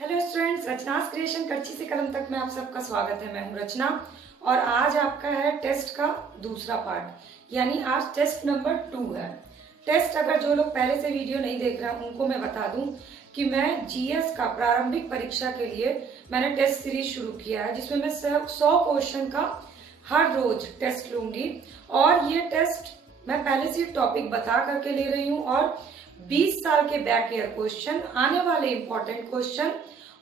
Hello students, रचनास creation कच्ची से कलम तक में आप सबका स्वागत है। मैं हूं रचना और आज आपका है टेस्ट का दूसरा पार्ट, यानी आज टेस्ट नंबर 2 है। टेस्ट अगर जो लोग पहले से वीडियो नहीं देख रहे हैं उनको मैं बता दूं कि मैं जीएस का प्रारंभिक परीक्षा के लिए मैंने टेस्ट सीरीज शुरू किया है, जिसमें मैं 100 क्वेश्चन का हर रोज टेस्ट लूंगी। और ये टेस्ट मैं पहले से टॉपिक बता करके ले रही हूँ और 20 साल के बैक ईयर क्वेश्चन, आने वाले इंपॉर्टेंट क्वेश्चन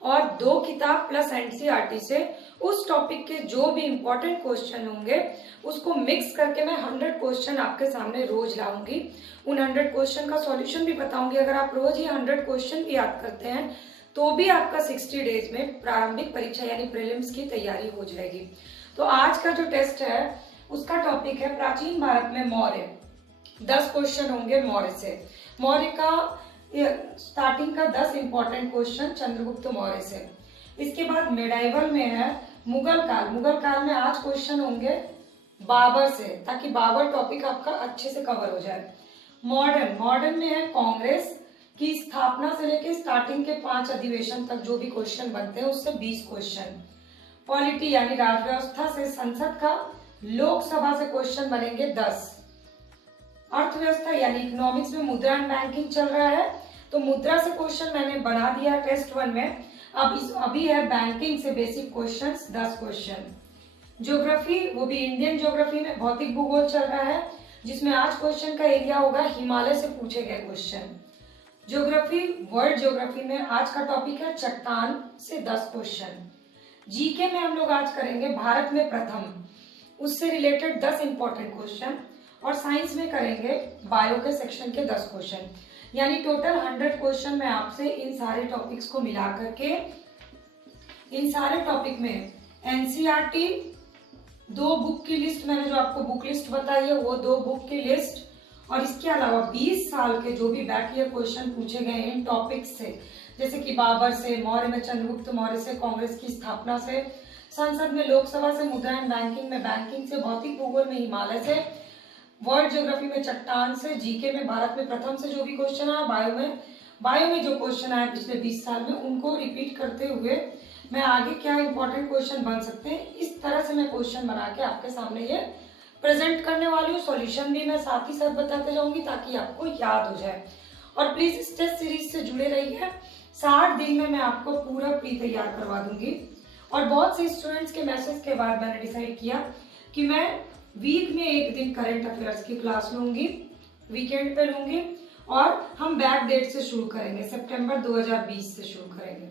और 2 किताब प्लस एनसीईआरटी से उस टॉपिक के जो भी इंपॉर्टेंट क्वेश्चन होंगे उसको मिक्स करके मैं 100 क्वेश्चन आपके सामने रोज लाऊंगी। उन 100 क्वेश्चन का सॉल्यूशन भी बताऊंगी। अगर आप रोज ये 100 क्वेश्चन भी याद करते हैं तो भी आपका 60 डेज में प्रारंभिक परीक्षा यानी प्रीलिम्स की तैयारी हो जाएगी। तो आज का जो टेस्ट है उसका टॉपिक है प्राचीन भारत में मौर्य। 10 क्वेश्चन होंगे मौर्य से। मौर्य का स्टार्टिंग का 10 इंपॉर्टेंट क्वेश्चन चंद्रगुप्त मौर्य से। इसके बाद मिडाइवल में है मुगल काल। मुगल काल में आज क्वेश्चन होंगे बाबर से, ताकि बाबर टॉपिक आपका अच्छे से कवर हो जाए। मॉडर्न में है कांग्रेस की स्थापना से लेकर स्टार्टिंग के 5 अधिवेशन तक जो भी क्वेश्चन बनते हैं उससे 20 क्वेश्चन। पॉलिटी यानी राजव्यवस्था से संसद का लोकसभा से क्वेश्चन बनेंगे 10। अर्थव्यवस्था यानी इकोनॉमिक्स में मुद्रा एंड बैंकिंग चल रहा है तो मुद्रा से क्वेश्चन मैंने बना दिया टेस्ट 1 में। अभी है बैंकिंग से बेसिक क्वेश्चंस 10 क्वेश्चन। ज्योग्राफी, वो भी इंडियन ज्योग्राफी में भौतिक भूगोल चल रहा है, जिसमें आज क्वेश्चन का एरिया होगा हिमालय से पूछे गए क्वेश्चन। ज्योग्राफी, वर्ल्ड ज्योग्राफी में आज का टॉपिक है चट्टान से 10 क्वेश्चन। जीके में हम लोग आज करेंगे भारत में प्रथम, उससे रिलेटेड 10 इंपॉर्टेंट क्वेश्चन। और साइंस में करेंगे बायो के सेक्शन के 10 क्वेश्चन, यानी टोटल 100 क्वेश्चन मैं आपसे इन सारे टॉपिक्स को मिला करके इन सारे टॉपिक में एनसीईआरटी 2 बुक की लिस्ट, मैंने जो आपको बुक लिस्ट बताई है वो 2 बुक की लिस्ट, और इसके अलावा 20 साल के जो भी बैक ईयर क्वेश्चन पूछे गए इन टॉपिक्स से, जैसे कि बाबर से, मौर्य में चंद्रगुप्त मौर्य से, कांग्रेस की स्थापना से, संसद में, लोकसभा से, मुद्रा एंड बैंकिंग में, बैंकिंग से, भौतिक भूगोल में हिमालय से, वर्ल्ड ज्योग्राफी में चट्टान से, जीके में भारत में प्रथम से जो भी क्वेश्चन आया, बायो में जो क्वेश्चन आया पिछले 20 साल में उनको रिपीट करते हुए मैं आगे क्या इंपॉर्टेंट क्वेश्चन बन सकते हैं इस तरह से मैं क्वेश्चन बना के आपके सामने ये प्रेजेंट करने वाली हूँ। सॉल्यूशन भी मैं साथ ही साथ बताते जाऊंगी ताकि आपको याद हो जाए। और प्लीज इस टेस्ट सीरीज से जुड़े रहिए। 60 दिन में मैं आपको पूरा प्री तैयार करवा दूंगी। और बहुत से स्टूडेंट्स के मैसेज के बाद मैंने डिसाइड किया कि मैं वीक में एक दिन करंट अफेयर्स की क्लास लूंगी, वीकेंड पे लूंगी, और हम बैक डेट से शुरू करेंगे, सितंबर 2020 से शुरू करेंगे।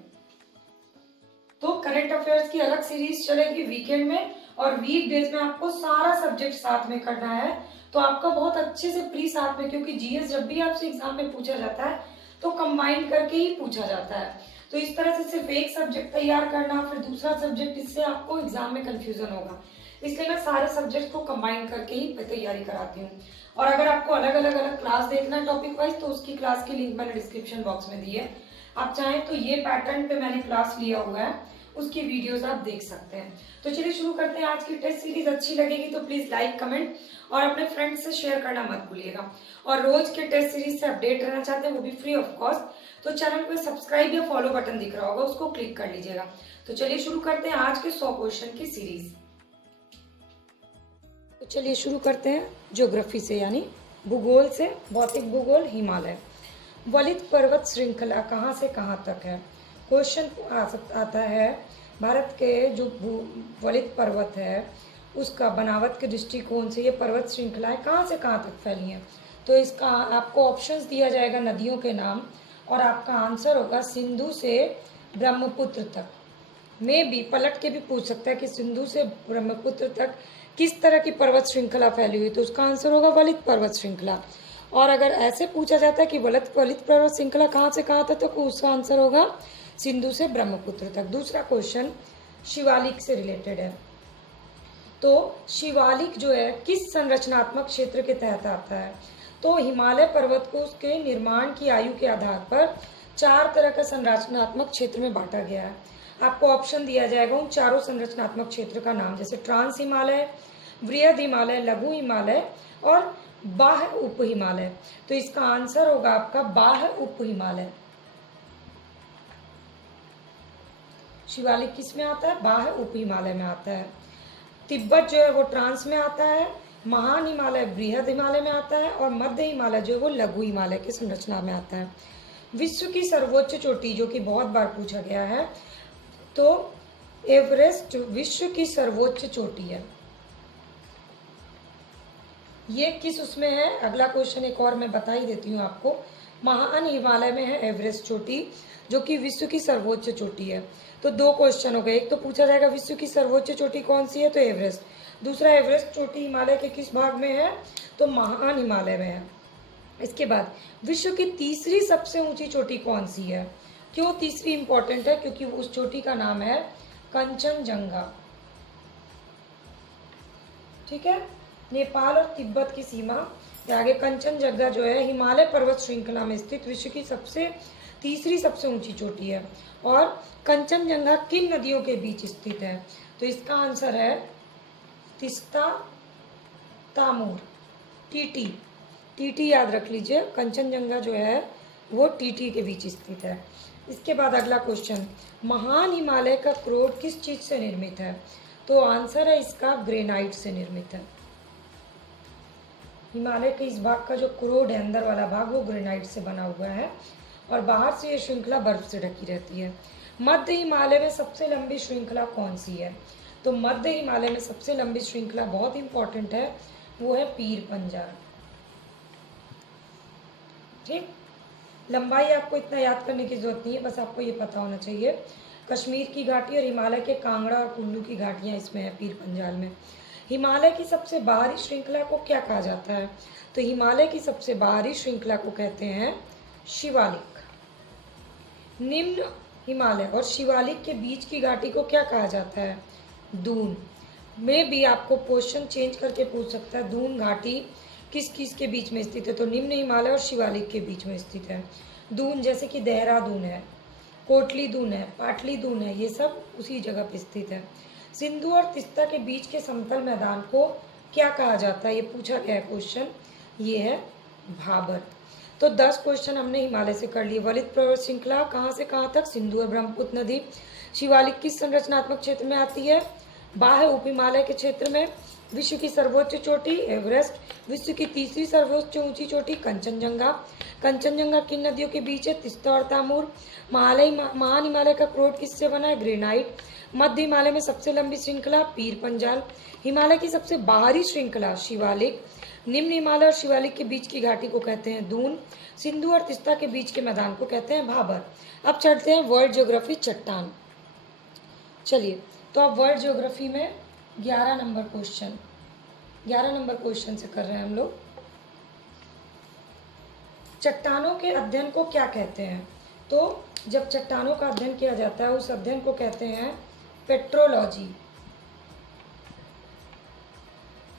तो करंट अफेयर्स की अलग सीरीज चलेगी वीकेंड में, और वीक डेज में आपको सारा सब्जेक्ट साथ में करना है। तो आपका बहुत अच्छे से प्री साथ में, क्योंकि जीएस जब भी आपसे एग्जाम में पूछा जाता है तो कंबाइन करके ही पूछा जाता है। तो इस तरह से सिर्फ एक सब्जेक्ट तैयार करना फिर दूसरा सब्जेक्ट, इससे आपको एग्जाम में कंफ्यूजन होगा। इसलिए मैं सारे सब्जेक्ट को कंबाइन करके ही तैयारी कराती हूँ। और अगर आपको अलग अलग क्लास देखना है टॉपिक वाइज तो उसकी क्लास की लिंक मैंने डिस्क्रिप्शन बॉक्स में दी है। आप चाहें तो ये पैटर्न पे मैंने क्लास लिया हुआ है, उसकी वीडियोस आप देख सकते हैं। तो चलिए शुरू करते हैं आज की टेस्ट सीरीज। अच्छी लगेगी तो प्लीज लाइक, कमेंट और अपने फ्रेंड्स से शेयर करना मत भूलिएगा। और रोज के टेस्ट सीरीज से अपडेट रहना चाहते हैं, वो भी फ्री ऑफ कॉस्ट, तो चैनल को सब्सक्राइब या फॉलो बटन दिख रहा होगा, उसको क्लिक कर लीजिएगा। तो चलिए शुरू करते हैं आज के 100 क्वेश्चन की सीरीज। तो चलिए शुरू करते हैं ज्योग्राफी से, यानी भूगोल से। भौतिक भूगोल, हिमालय। वलित पर्वत श्रृंखला कहाँ से कहाँ तक है? क्वेश्चन आता है भारत के जो वलित पर्वत है उसका बनावट के दृष्टिकोण से ये पर्वत श्रृंखलाएं कहाँ से कहाँ तक फैली हैं। तो इसका आपको ऑप्शंस दिया जाएगा नदियों के नाम, और आपका आंसर होगा सिंधु से ब्रह्मपुत्र तक। में भी पलट के भी पूछ सकता है कि सिंधु से ब्रह्मपुत्र तक किस तरह की पर्वत श्रृंखला फैली हुई, तो उसका आंसर होगा वलित पर्वत श्रृंखला। और अगर ऐसे पूछा जाता है कि वलित पर्वत श्रृंखला कहाँ से कहाँ तक, तो उसका आंसर होगा सिंधु से ब्रह्मपुत्र तक। दूसरा क्वेश्चन शिवालिक से रिलेटेड है। तो शिवालिक जो है किस संरचनात्मक क्षेत्र के तहत आता है? तो हिमालय पर्वत को उसके निर्माण की आयु के आधार पर 4 तरह का संरचनात्मक क्षेत्र में बांटा गया है। आपको ऑप्शन दिया जाएगा उन चारों संरचनात्मक क्षेत्र का नाम, जैसे ट्रांस हिमालय, वृहद हिमालय, लघु हिमालय और बाह्य उप हिमालय। तो इसका आंसर होगा आपका बाह्य उप हिमालय। शिवालिक किस में आता है? बाह्य उप हिमालय में आता है। तिब्बत जो है वो ट्रांस में आता है। महान हिमालय बृहद हिमालय में आता है और मध्य हिमालय जो है वो लघु हिमालय की संरचना में आता है। विश्व की सर्वोच्च चोटी, जो कि बहुत बार पूछा गया है, तो एवरेस्ट विश्व की सर्वोच्च चोटी है। ये किस उसमें है? अगला क्वेश्चन एक और मैं बता ही देती हूँ आपको। महान हिमालय में है एवरेस्ट चोटी, जो कि विश्व की सर्वोच्च चोटी है। तो दो क्वेश्चन हो गए। एक तो पूछा जाएगा विश्व की सर्वोच्च चोटी कौन सी है, तो एवरेस्ट। दूसरा, एवरेस्ट चोटी हिमालय के किस भाग में है, तो महान हिमालय में है। इसके बाद विश्व की तीसरी सबसे ऊंची चोटी कौन सी है? क्यों तीसरी इंपॉर्टेंट है? क्योंकि उस चोटी का नाम है कंचनजंगा। ठीक है, नेपाल और तिब्बत की सीमा के आगे कंचनजंगा जो है हिमालय पर्वत श्रृंखला में स्थित विश्व की तीसरी सबसे ऊंची चोटी है। और कंचनजंगा किन नदियों के बीच स्थित है? तो इसका आंसर है तिस्ता तामूर, टीटी। टीटी याद रख लीजिए, कंचनजंगा जो है वो टीटी के बीच स्थित है। इसके बाद अगला क्वेश्चन, महान हिमालय का क्रोड किस चीज से निर्मित है? तो आंसर है इसका ग्रेनाइट से निर्मित है। हिमालय के इस भाग का जो क्रोड है, अंदर वाला भाग, वो ग्रेनाइट से बना हुआ है और बाहर से ये श्रृंखला बर्फ से ढकी रहती है। मध्य हिमालय में सबसे लंबी श्रृंखला कौन सी है? तो मध्य हिमालय में सबसे लंबी श्रृंखला बहुत इंपॉर्टेंट है, वो है पीर पंजाल। ठीक, लंबाई आपको इतना याद करने की जरूरत नहीं है, बस आपको ये पता होना चाहिए। कश्मीर की घाटी और हिमालय के कांगड़ा और कुल्लू की घाटियां इसमें है पीर पंजाल में। हिमालय की सबसे बाहरी श्रृंखला को क्या कहा जाता है? तो हिमालय की सबसे बाहरी श्रृंखला को कहते हैं शिवालिक। निम्न हिमालय और शिवालिक के बीच की घाटी को क्या कहा जाता है? दून। में भी आपको क्वेश्चन चेंज करके पूछ सकता है, दून घाटी किस किस के बीच में स्थित है? तो निम्न हिमालय और शिवालिक के बीच में स्थित है। दून जैसे कि देहरादून है, कोटली दून है, पाटली दून है, ये सब उसी जगह पे स्थित है। सिंधु और तिस्ता के बीच के समतल मैदान को क्या कहा जाता है? ये पूछा गया क्वेश्चन, ये है भाबर। तो 10 क्वेश्चन हमने हिमालय से कर लिए। वलित पर्वत श्रृंखला कहाँ से कहाँ तक? सिंधु और ब्रह्मपुत्र नदी। शिवालिक किस संरचनात्मक क्षेत्र में आती है? बाह्य उप हिमालय के क्षेत्र में। विश्व की सर्वोच्च चोटी एवरेस्ट। विश्व की तीसरी सर्वोच्च ऊंची चोटी कंचनजंगा। कंचनजंगा किन नदियों के बीच है? तिस्ता और तामूर। महान हिमालय का क्रोड किससे बना है? ग्रेनाइट। मध्य हिमालय में सबसे लंबी श्रृंखला पीर पंजाल। हिमालय की सबसे बाहरी श्रृंखला शिवालिक। निम्न हिमालय और शिवालिक के बीच की घाटी को कहते हैं दून। सिंधु और तिस्ता के बीच के मैदान को कहते हैं भाबर। अब चढ़ते हैं वर्ल्ड ज्योग्राफी चट्टान। चलिए, तो अब वर्ल्ड ज्योग्राफी में 11 नंबर क्वेश्चन से कर रहे हैं हम लोग। चट्टानों के अध्ययन को क्या कहते हैं? तो जब चट्टानों का अध्ययन किया जाता है उस अध्ययन को कहते हैं पेट्रोलॉजी।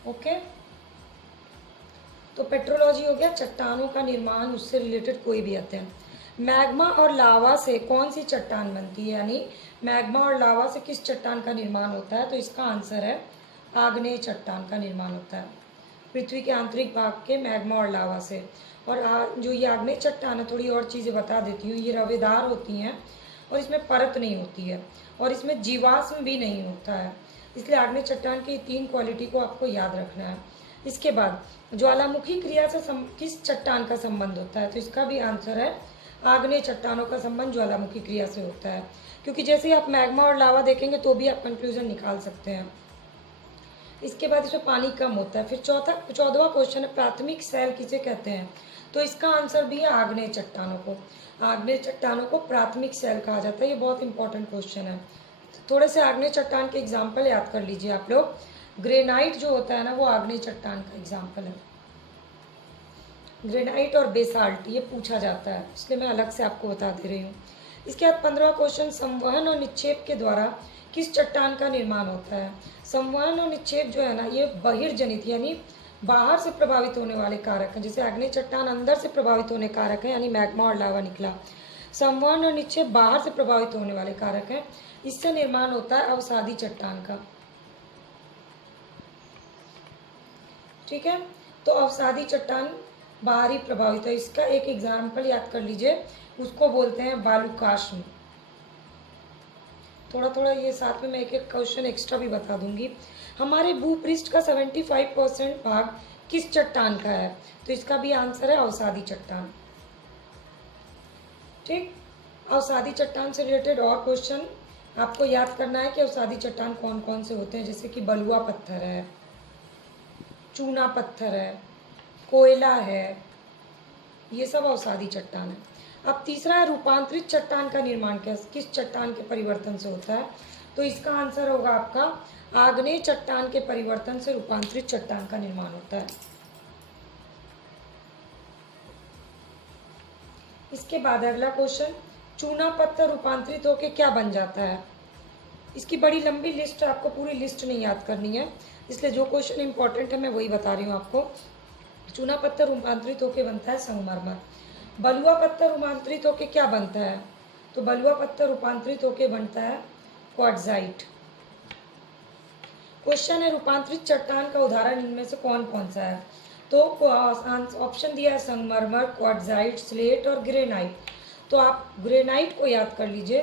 ओके, तो पेट्रोलॉजी हो गया चट्टानों का निर्माण, उससे रिलेटेड कोई भी अध्ययन। मैग्मा और लावा से कौन सी चट्टान बनती है? यानी मैग्मा और लावा से किस चट्टान का निर्माण होता है? तो इसका आंसर है आग्नेय चट्टान का निर्माण होता है, पृथ्वी के आंतरिक भाग के मैग्मा और लावा से। और जो ये आग्नेय चट्टान है, थोड़ी और चीज़ें बता देती हूँ, ये रवेदार होती हैं और इसमें परत नहीं होती है और इसमें जीवाश्म भी नहीं होता है, इसलिए आग्नेय चट्टान की 3 क्वालिटी को आपको याद रखना है। इसके बाद ज्वालामुखी क्रिया से किस चट्टान का संबंध होता है? तो इसका भी आंसर है आग्नेय चट्टानों का संबंध ज्वालामुखी क्रिया से होता है, क्योंकि जैसे ही आप मैग्मा और लावा देखेंगे तो भी आप कंक्लूजन निकाल सकते हैं। इसके बाद इसमें पानी कम होता है। फिर 14वां क्वेश्चन है प्राथमिक सेल किसे कहते हैं? तो इसका आंसर भी है आग्नेय चट्टानों को। आग्नेय चट्टानों को प्राथमिक सेल कहा जाता है। ये बहुत इंपॉर्टेंट क्वेश्चन है। थोड़े से आग्नेय चट्टान के एग्जाम्पल याद कर लीजिए आप लोग। ग्रेनाइट जो होता है ना, वो आग्नेय चट्टान का एग्जाम्पल है। ग्रेनाइट और बेसाल्ट ये पूछा जाता है, इसलिए मैं अलग से आपको बता दे रही हूँ। इसके बाद 15वां क्वेश्चन संवहन और निक्षेप के द्वारा किस चट्टान का निर्माण होता है? संवहन और निक्षेप जो है ना, ये बहिर्जनित यानी बाहर से प्रभावित होने वाले कारक हैं। जैसे आग्नेय चट्टान अंदर से प्रभावित होने कारक है, यानी मैग्मा और लावा निकला। संवहन और निक्षेप बाहर से प्रभावित होने वाले कारक हैं, इससे निर्माण होता है अवसादी चट्टान का। ठीक है, तो अवसादी चट्टान बाहरी प्रभावित है। इसका एक एग्जाम्पल याद कर लीजिए, उसको बोलते हैं बालुकाश्म। थोड़ा थोड़ा ये साथ में मैं एक एक क्वेश्चन एक्स्ट्रा भी बता दूंगी। हमारे भूपृष्ठ का 75% भाग किस चट्टान का है? तो इसका भी आंसर है अवसादी चट्टान। ठीक, अवसादी चट्टान से रिलेटेड और क्वेश्चन आपको याद करना है कि अवसादी चट्टान कौन कौन से होते हैं, जैसे कि बलुआ पत्थर है, चूना पत्थर है, कोयला है, ये सब अवसादी चट्टान है। अब तीसरा है रूपांतरित चट्टान का निर्माण किस चट्टान के परिवर्तन से होता है? तो इसका आंसर होगा आपका आग्नेय चट्टान के परिवर्तन से रूपांतरित चट्टान का निर्माण होता है। इसके बाद अगला क्वेश्चन, चूना पत्थर रूपांतरित होकर क्या बन जाता है? इसकी बड़ी लंबी लिस्ट, आपको पूरी लिस्ट नहीं याद करनी है, इसलिए जो क्वेश्चन इंपॉर्टेंट है मैं वही बता रही हूँ आपको। चूना पत्थर रूपांतरित होकर बनता है संगमरमर। बलुआ पत्थर रूपांतरित होकर क्या बनता है? तो बलुआ पत्थर रूपांतरित होकर बनता है क्वार्ट्जाइट। क्वेश्चन है रूपांतरित चट्टान का उदाहरण इनमें से कौन कौन सा है? तो ऑप्शन दिया है संगमरमर, क्वार्ट्जाइट, स्लेट और ग्रेनाइट। तो आप ग्रेनाइट को याद कर लीजिए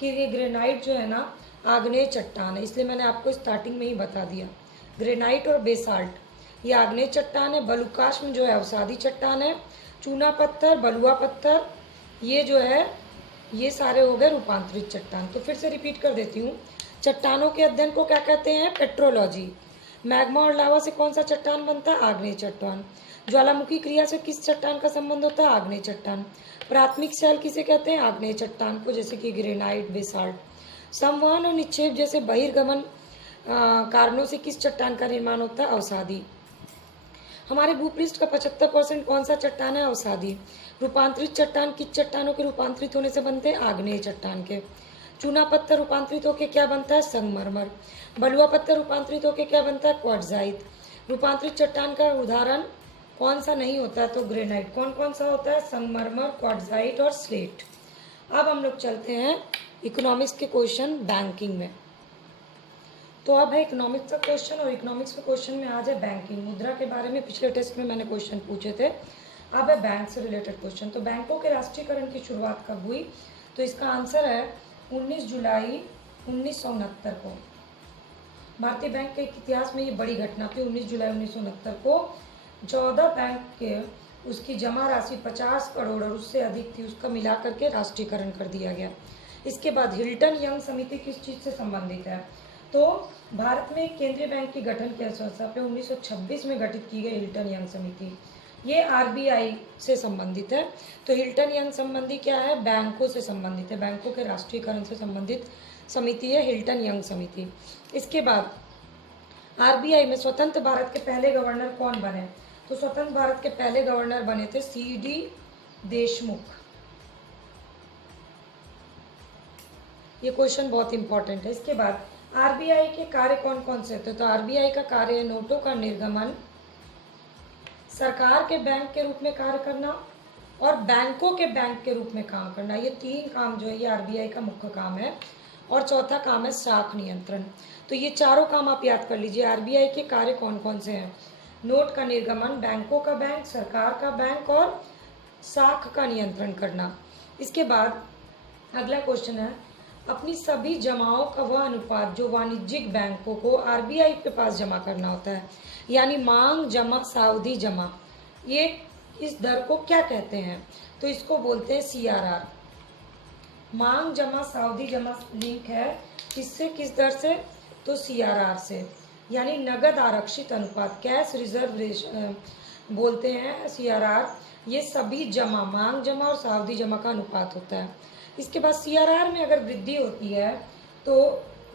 कि ये ग्रेनाइट जो है ना आग्नेय चट्टान है, इसलिए मैंने आपको स्टार्टिंग में ही बता दिया। ग्रेनाइट और बेसाल्ट ये आग्नेय चट्टान है, बलुकाष्म जो है अवसादी चट्टान है, चूना पत्थर, बलुआ पत्थर, ये जो है ये सारे हो गए रूपांतरित चट्टान। तो फिर से रिपीट कर देती हूँ, चट्टानों के अध्ययन को क्या कहते हैं? पेट्रोलॉजी। मैग्मा और लावा से कौन सा चट्टान बनता है? आग्नेय चट्टान। ज्वालामुखी क्रिया से किस चट्टान का संबंध होता है? आग्नेय चट्टान। प्राथमिक शैल किसे कहते हैं? आग्नेय चट्टान को, जैसे कि ग्रेनाइट, बेसाल्ट। संवहन और निक्षेप जैसे बहिर्गमन कारणों से किस चट्टान का निर्माण होता है? अवसादी। हमारे भूपृष्ठ का 75% कौन सा चट्टान है? अवसादी। रूपांतरित चट्टान किस चट्टानों के रूपांतरित होने से बनते हैं? आग्नेय चट्टान के। चूना पत्थर रूपांतरित होकर क्या बनता है? संगमरमर। बलुआ पत्थर रूपांतरित होकर क्या बनता है? क्वार्ट्जाइट। रूपांतरित चट्टान का उदाहरण कौन सा नहीं होता है? तो ग्रेनाइट। कौन कौन सा होता है? संगमरमर, क्वार्ट्जाइट और स्लेट। अब हम लोग चलते हैं इकोनॉमिक्स के क्वेश्चन बैंकिंग में। तो अब है इकोनॉमिक्स का क्वेश्चन, और इकोनॉमिक्स के क्वेश्चन में आज है बैंकिंग। मुद्रा के बारे में पिछले टेस्ट में मैंने क्वेश्चन पूछे थे, अब है बैंक से रिलेटेड क्वेश्चन। तो बैंकों के राष्ट्रीयकरण की शुरुआत कब हुई? तो इसका आंसर है 19 जुलाई 1969 को। भारतीय बैंक के इतिहास में ये बड़ी घटना थी। 19 जुलाई 1969 को 14 बैंक के उसकी जमा राशि 50 करोड़ और उससे अधिक थी, उसका मिला करके राष्ट्रीयकरण कर दिया गया। इसके बाद हिल्टन यंग समिति किस चीज़ से संबंधित है? तो भारत में केंद्रीय बैंक की गठन के अवसर पे 1926 में गठित की गई हिल्टन यंग समिति, ये आरबीआई से संबंधित है। तो हिल्टन यंग संबंधी क्या है? बैंकों से संबंधित है, बैंकों के राष्ट्रीयकरण से संबंधित समिति है हिल्टन यंग समिति। इसके बाद आरबीआई में स्वतंत्र भारत के पहले गवर्नर कौन बने? तो स्वतंत्र भारत के पहले गवर्नर बने थे सीडी देशमुख। ये क्वेश्चन बहुत इंपॉर्टेंट है। इसके बाद आरबीआई के कार्य कौन कौन से थे? तो आरबीआई का कार्य है नोटों का निर्गमन, सरकार के बैंक के रूप में कार्य करना और बैंकों के बैंक के रूप में काम करना। ये तीन काम जो है ये आरबीआई का मुख्य काम है। और चौथा काम है शाख नियंत्रण। तो ये चारों काम आप याद कर लीजिए। आरबीआई के कार्य कौन कौन से हैं? नोट का निर्गमन, बैंकों का बैंक, सरकार का बैंक और शाख का नियंत्रण करना। इसके बाद अगला क्वेश्चन है, अपनी सभी जमाओं का वह अनुपात जो वाणिज्यिक बैंकों को आरबीआई के पास जमा करना होता है, यानी मांग जमा सावधि जमा, ये इस दर को क्या कहते हैं? तो इसको बोलते हैं सीआरआर। मांग जमा सावधि जमा लिंक है किससे, किस दर से? तो सीआरआर से, यानी नगद आरक्षित अनुपात, कैश रिजर्व बोलते हैं सीआरआर। ये सभी जमा, मांग जमा और सावधि जमा का अनुपात होता है। इसके बाद सीआरआर में अगर वृद्धि होती है तो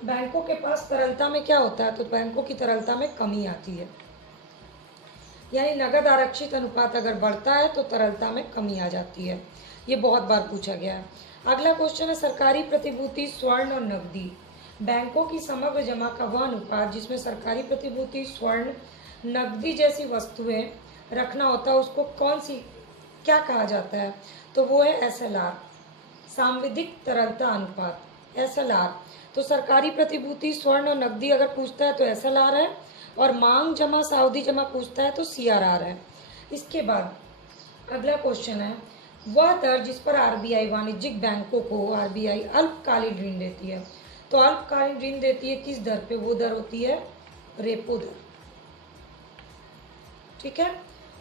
बैंकों के पास तरलता में क्या होता है? तो बैंकों की तरलता में कमी आती है, यानी नगद आरक्षित अनुपात अगर बढ़ता है तो तरलता में कमी आ जाती है। ये बहुत बार पूछा गया है। अगला क्वेश्चन है, सरकारी प्रतिभूति, स्वर्ण और नकदी, बैंकों की समग्र जमा का वह अनुपात जिसमें सरकारी प्रतिभूति, स्वर्ण, नकदी जैसी वस्तुएं रखना होता है, उसको कौन सी क्या कहा जाता है? तो वो है एसएलआर, सांविधिक तरलता अनुपात, एसएलआर। तो सरकारी प्रतिभूति, स्वर्ण और नकदी अगर पूछता है तो एसएलआर है, और मांग जमा सावधि जमा पूछता है तो सीआरआर है। इसके बाद अगला क्वेश्चन है, वह दर जिस पर आरबीआई वाणिज्यिक बैंकों को आरबीआई अल्पकालिक ऋण देती है। तो अल्पकालीन ऋण देती है किस दर पे, वो दर होती है रेपो दर। ठीक है।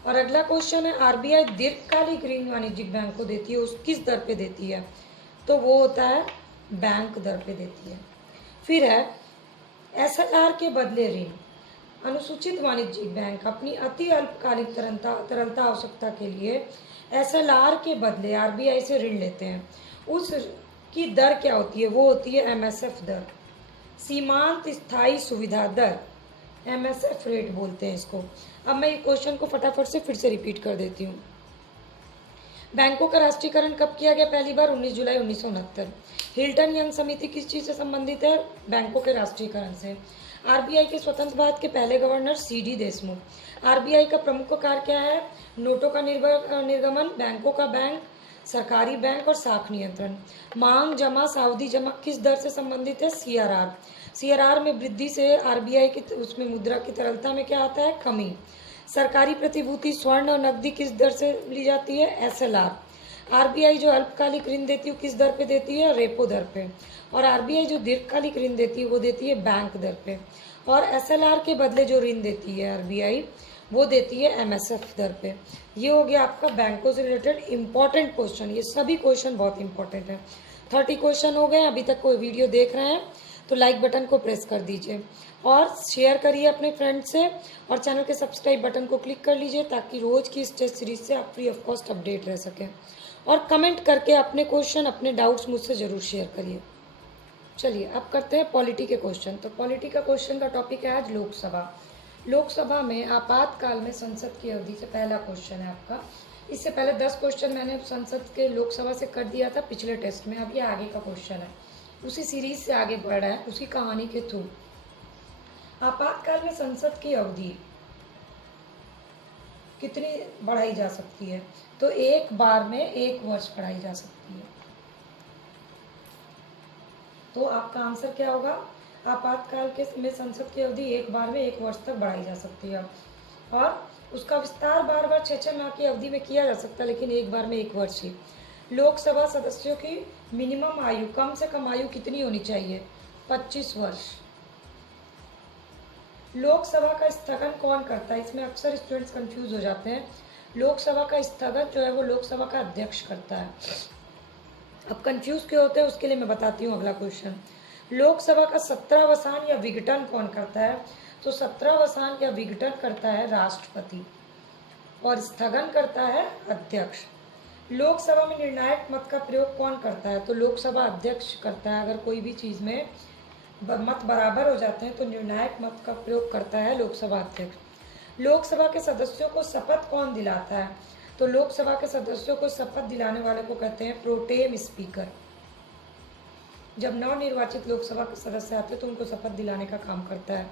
और अगला क्वेश्चन है आरबीआई दीर्घकालिक ऋण वाणिज्यिक बैंक को देती है, उस किस दर पे देती है, तो वो होता है बैंक दर पे देती है। फिर है एसएलआर के बदले ऋण। अनुसूचित वाणिज्यिक बैंक अपनी अति अल्पकालिक तरलता आवश्यकता के लिए एसएलआर के बदले आरबीआई से ऋण लेते हैं। उस की दर क्या होती है, वो होती है एमएसएफ दर, सीमांत स्थायी सुविधा दर, एमएसएफ रेट बोलते हैं इसको। अब मैं ये क्वेश्चन को फटाफट से फिर से रिपीट कर देती हूँ। बैंकों का राष्ट्रीयकरण कब किया गया, पहली बार 19 जुलाई 1969। हिल्टन यंग समिति किस चीज़ से संबंधित है, बैंकों के राष्ट्रीयकरण से। आरबीआई के स्वतंत्र भारत के पहले गवर्नर सीडी देशमुख। आरबीआई का प्रमुख कार्य क्या है, नोटों का निर्गमन, बैंकों का बैंक, सरकारी बैंक और साख नियंत्रण। मांग जमा सावधि जमा किस दर से संबंधित है, सीआरआर। सीआरआर में वृद्धि से आरबीआई की उसमें मुद्रा की तरलता में क्या आता है, कमी। सरकारी प्रतिभूति स्वर्ण और नकदी किस दर से ली जाती है, एसएलआर। आरबीआई जो अल्पकालिक ऋण देती है किस दर पे देती है, रेपो दर पे। और आरबीआई जो दीर्घकालिक ऋण देती है वो देती है बैंक दर पे। और एसएलआर के बदले जो ऋण देती है आरबीआई वो देती है एमएसएफ दर पे। ये हो गया आपका बैंकों से रिलेटेड इंपॉर्टेंट क्वेश्चन। ये सभी क्वेश्चन बहुत इंपॉर्टेंट है। 30 क्वेश्चन हो गए। अभी तक कोई वीडियो देख रहे हैं तो लाइक बटन को प्रेस कर दीजिए और शेयर करिए अपने फ्रेंड से, और चैनल के सब्सक्राइब बटन को क्लिक कर लीजिए ताकि रोज की इस टेस्ट सीरीज से आप फ्री ऑफ कॉस्ट अपडेट रह सकें। और कमेंट करके अपने क्वेश्चन अपने डाउट्स मुझसे ज़रूर शेयर करिए। चलिए अब करते हैं पॉलिटी के क्वेश्चन। तो पॉलिटी का क्वेश्चन का टॉपिक है आज लोकसभा। लोकसभा में आपातकाल में संसद की अवधि से पहला क्वेश्चन है आपका। इससे पहले 10 क्वेश्चन मैंने संसद के लोकसभा से कर दिया था पिछले टेस्ट में। अब ये आगे का क्वेश्चन है, उसी सीरीज से आगे बढ़ा है, उसी कहानी के थ्रू। आपातकाल में संसद की अवधि कितनी बढ़ाई जा सकती है, तो एक बार में 1 वर्ष बढ़ाई जा सकती है। तो आपका आंसर क्या होगा, आपातकाल के में संसद की अवधि एक बार में 1 वर्ष तक बढ़ाई जा सकती है। और उसका विस्तार बार बार 6-6 माह की अवधि में किया जा सकता है, लेकिन एक बार में 1 वर्ष ही। लोकसभा सदस्यों की मिनिमम आयु, कम से कम आयु कितनी होनी चाहिए, 25 वर्ष। लोकसभा का स्थगन कौन करता है, इसमें अक्सर स्टूडेंट्स कंफ्यूज हो जाते हैं। लोकसभा का स्थगन जो है वो लोकसभा का अध्यक्ष करता है। अब कंफ्यूज क्यों होते हैं उसके लिए मैं बताती हूँ अगला क्वेश्चन। लोकसभा का 17वां या विघटन कौन करता है, तो 17वां या विघटन करता है राष्ट्रपति और स्थगन करता है अध्यक्ष। लोकसभा में निर्णायक मत का प्रयोग कौन करता है, तो लोकसभा अध्यक्ष करता है। अगर कोई भी चीज़ में मत बराबर हो जाते हैं तो निर्णायक मत का प्रयोग करता है लोकसभा अध्यक्ष। लोकसभा के सदस्यों को शपथ कौन दिलाता है, तो लोकसभा के सदस्यों को शपथ दिलाने वाले को कहते हैं प्रोटेम स्पीकर। जब नवनिर्वाचित लोकसभा के सदस्य आते हैं तो उनको शपथ दिलाने का काम करता है।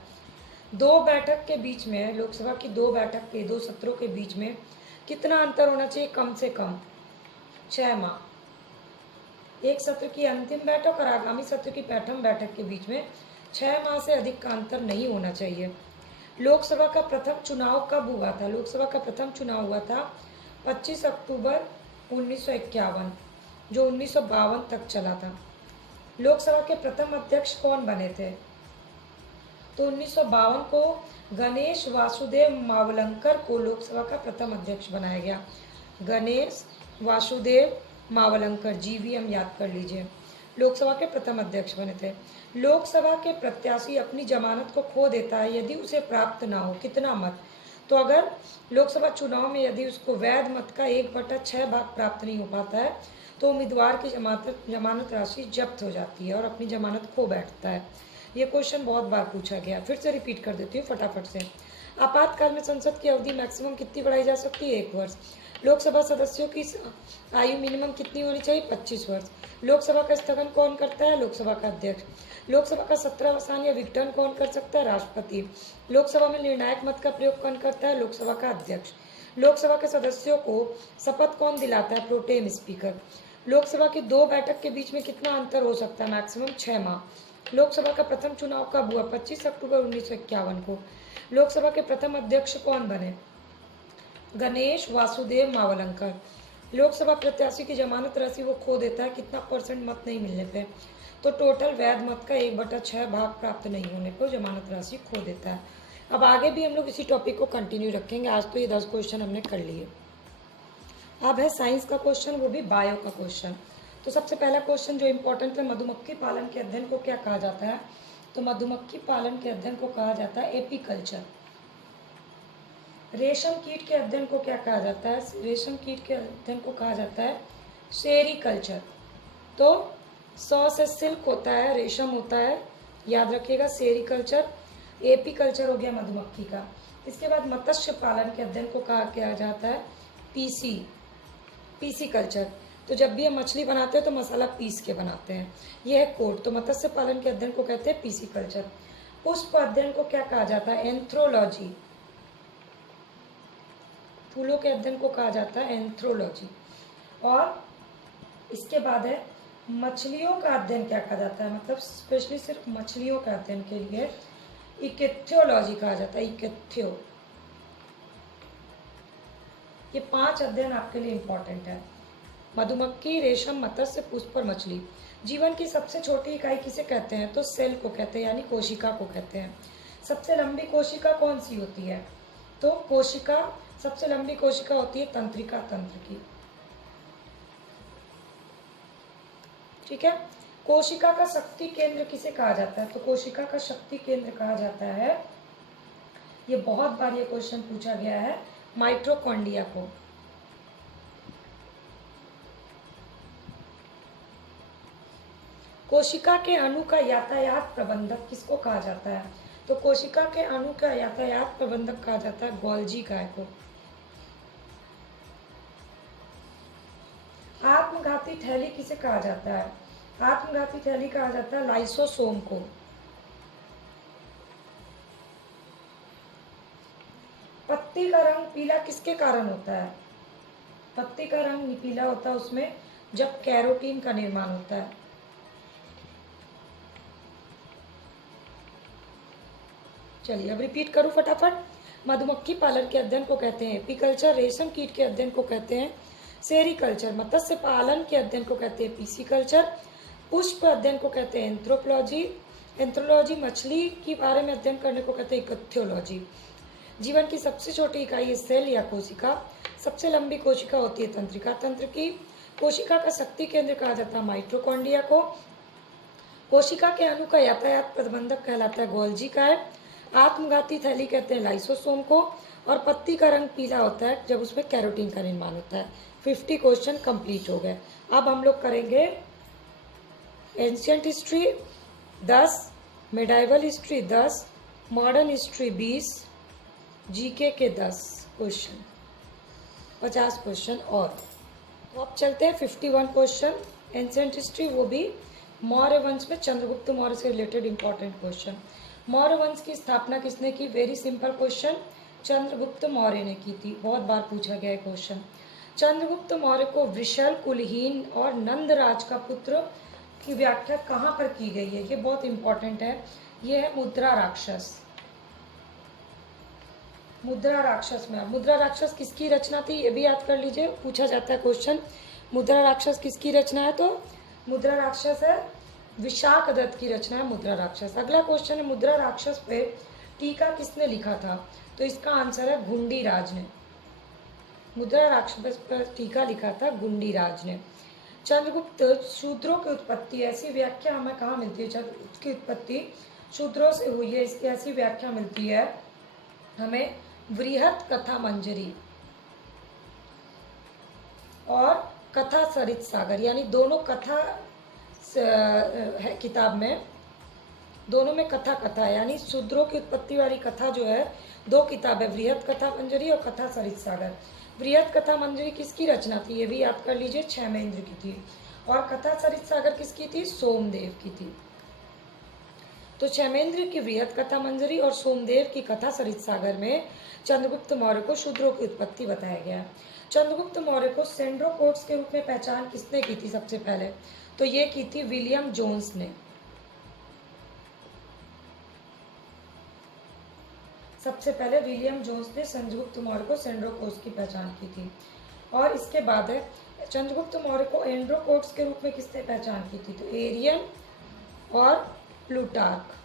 2 बैठक के बीच में, लोकसभा की 2 बैठक के 2 सत्रों के बीच में कितना अंतर होना चाहिए, कम से कम 6 माह। एक सत्र की अंतिम बैठक और आगामी सत्र की प्रथम बैठक के बीच में 6 माह से अधिक का अंतर नहीं होना चाहिए। लोकसभा का प्रथम चुनाव कब हुआ था, लोकसभा का प्रथम चुनाव हुआ था 25 अक्टूबर 1951, जो 1952 तक चला था। लोकसभा के प्रथम अध्यक्ष कौन बने थे, तो 1952 को गणेश वासुदेव मावलंकर को लोकसभा का प्रथम अध्यक्ष बनाया गया। गणेश वासुदेव मावलंकर, जीवीएम याद कर लीजिए, लोकसभा के प्रथम अध्यक्ष बने थे। लोकसभा के प्रत्याशी अपनी जमानत को खो देता है यदि उसे प्राप्त ना हो कितना मत, तो अगर लोकसभा चुनाव में यदि उसको वैध मत का 1/6 भाग प्राप्त नहीं हो पाता है तो उम्मीदवार की जमानत राशि जब्त हो जाती है और अपनी जमानत खो बैठता है। ये क्वेश्चन बहुत बार पूछा गया, फिर से रिपीट कर देती हूँ फटाफट से। आपातकाल में संसद की अवधि मैक्सिमम कितनी बढ़ाई जा सकती है, 1 वर्ष। लोकसभा सदस्यों की आयु मिनिमम कितनी होनी चाहिए, 25 वर्ष। लोकसभा का स्थगन कौन करता है, लोकसभा का अध्यक्ष। लोकसभा का 17वां या विघटन कौन कर सकता है, राष्ट्रपति। लोकसभा में निर्णायक मत का प्रयोग कौन करता है, लोकसभा का अध्यक्ष। लोकसभा के सदस्यों को शपथ कौन दिलाता है, प्रोटेम स्पीकर। लोकसभा की 2 बैठक के बीच में कितना अंतर हो सकता है, मैक्सिमम 6 माह। लोकसभा का प्रथम चुनाव कब हुआ, 25 अक्टूबर 1951 को। लोकसभा के प्रथम अध्यक्ष कौन बने, गणेश वासुदेव मावलंकर। लोकसभा प्रत्याशी की जमानत राशि वो खो देता है कितना % मत नहीं मिलने पे, तो टोटल वैध मत का 1/6 भाग प्राप्त नहीं होने पर जमानत राशि खो देता है। अब आगे भी हम लोग इसी टॉपिक को कंटिन्यू रखेंगे। आज तो ये 10 क्वेश्चन हमने कर लिए। अब है साइंस का क्वेश्चन, वो भी बायो का क्वेश्चन। तो सबसे पहला क्वेश्चन जो इम्पोर्टेंट है, मधुमक्खी पालन के अध्ययन को क्या कहा जाता है? तो मधुमक्खी पालन के अध्ययन को कहा जाता है एपीकल्चर। रेशम कीट के अध्ययन को क्या कहा जाता है? रेशम कीट के अध्ययन को कहा जाता है सेरीकल्चर। तो 100 से सिल्क होता है, रेशम होता है, याद रखिएगा सेरीकल्चर। एपीकल्चर हो गया मधुमक्खी का। इसके बाद मत्स्य पालन के अध्ययन को कहा किया जाता है पीसी कल्चर। तो जब भी हम मछली बनाते हैं तो मसाला पीस के बनाते हैं, यह है कोड। तो मत्स्य पालन के अध्ययन को कहते हैं पीसी कल्चर। पुष्प अध्ययन को क्या कहा जाता है? एंथ्रोलॉजी। फूलों के अध्ययन को कहा जाता है एंथ्रोलॉजी। और इसके बाद है मछलियों का अध्ययन क्या कहा जाता है? मतलब स्पेशली सिर्फ मछलियों का अध्ययन के लिए इकेथियोलॉजी कहा जाता है। इकेथियो। ये 5 अध्ययन आपके लिए इंपॉर्टेंट है। मधुमक्खी, रेशम, मत्स्य, पुष्प और मछली। जीवन की सबसे छोटी इकाई किसे कहते हैं? तो सेल को कहते हैं, यानी कोशिका को कहते हैं। सबसे लंबी कोशिका कौन सी होती है? तो कोशिका, सबसे लंबी कोशिका होती है तंत्रिका तंत्र की। ठीक है। कोशिका का शक्ति केंद्र किसे कहा जाता है? तो कोशिका का शक्ति केंद्र कहा जाता है, ये बहुत बार ये क्वेश्चन पूछा गया है, माइटोकॉन्ड्रिया को। कोशिका के अणु का यातायात प्रबंधक किसको कहा जाता है? तो कोशिका के अणु का यातायात प्रबंधक कहा जाता है गोल्जी काय को। आत्मघाती थैली किसे कहा जाता है? आत्मघाती थैली कहा जाता है लाइसोसोम को। पत्ती का रंग पीला किसके कारण होता है? पत्ती का रंग पीला होता है उसमें जब कैरोटीन का निर्माण होता है। चलिए अब रिपीट करूं फटाफट। मधुमक्खी पालन के अध्ययन को कहते हैं एपीकल्चर। रेशम कीट के अध्ययन को कहते हैं सेरीकल्चर। मत्स्य पालन के अध्ययन को कहते हैं पीसीकल्चर। पुष्प अध्ययन को कहते हैं एंथ्रोपोलॉजी। एंथ्रोलॉजी मछली के बारे में अध्ययन करने को कहते हैं इकेथियोलॉजी। जीवन की सबसे छोटी इकाई है सेल या कोशिका। सबसे लंबी कोशिका होती है तंत्रिका तंत्र की। कोशिका का शक्ति केंद्र कहा जाता है माइटोकॉन्ड्रिया को। कोशिका के अणु का यातायात प्रबंधक कहलाता है गोल्जी काय। आत्मघाती थैली कहते हैं लाइसोसोम को। और पत्ती का रंग पीला होता है जब उसमें कैरोटीन का निर्माण होता है। 50 क्वेश्चन कंप्लीट हो गए। अब हम लोग करेंगे ancient history 10, medieval history 10, modern history 20, GK के 10 क्वेश्चन, 50 क्वेश्चन और। तो अब चलते हैं 51 क्वेश्चन एंशिएंट हिस्ट्री, वो भी मौर्य वंश में चंद्रगुप्त मौर्य से रिलेटेड इंपॉर्टेंट क्वेश्चन। मौर्य वंश की स्थापना किसने की? Very simple question, Chandragupta Maurya ने की थी। बहुत बार पूछा गया है क्वेश्चन। चंद्रगुप्त मौर्य को वृषल, कुलहीन और नंदराज का पुत्र की व्याख्या कहाँ पर की गई है? ये बहुत इंपॉर्टेंट है। ये है मुद्रा राक्षस। मुद्रा राक्षस में, मुद्रा राक्षस किसकी रचना थी ये भी याद कर लीजिए, पूछा जाता है क्वेश्चन। मुद्रा राक्षस किसकी रचना है? तो मुद्रा राक्षस है विशाख दत्त की रचना है मुद्रा राक्षस। अगला क्वेश्चन है मुद्रा राक्षस पे टीका किसने लिखा था? तो इसका आंसर है गुंडीराज ने। मुद्रा राक्षस पर टीका लिखा था गुंडीराज ने। चंद्रगुप्त शूद्रों की उत्पत्ति, ऐसी व्याख्या हमें कहाँ मिलती है? चंद्रगुप्त की उत्पत्ति शूद्रों से हुई है, इसकी ऐसी व्याख्या मिलती है हमें वृहत कथा मंजरी और कथा सरित सागर, यानी दोनों कथा है किताब में, दोनों में कथा कथा है, यानी शूद्रों की उत्पत्ति वाली कथा जो है, 2 किताब है, वृहत कथा मंजरी और कथा सरित सागर। वृहत कथा मंजरी किसकी रचना थी ये भी याद कर लीजिए, क्षेमेंद्र की थी। और कथा सरित सागर किसकी थी? सोमदेव की थी। तो क्षेमेंद्र की वृहत कथा मंजरी और सोमदेव की कथा सरित सागर में चंद्रगुप्त मौर्य को शूद्रों की उत्पत्ति बताया गया। चंद्रगुप्त मौर्य को सेंड्रोकोट्स के रूप में पहचान किसने की थी सबसे पहले? तो ये की थी विलियम जोन्स ने। सबसे पहले विलियम जोन्स ने चंद्रगुप्त मौर्य को सेंड्रोकोट्स की पहचान की थी। और इसके बाद है चंद्रगुप्त मौर्य को एंड्रोकोट्स के रूप में किसने पहचान की थी? तो एरियन और प्लूटार्क।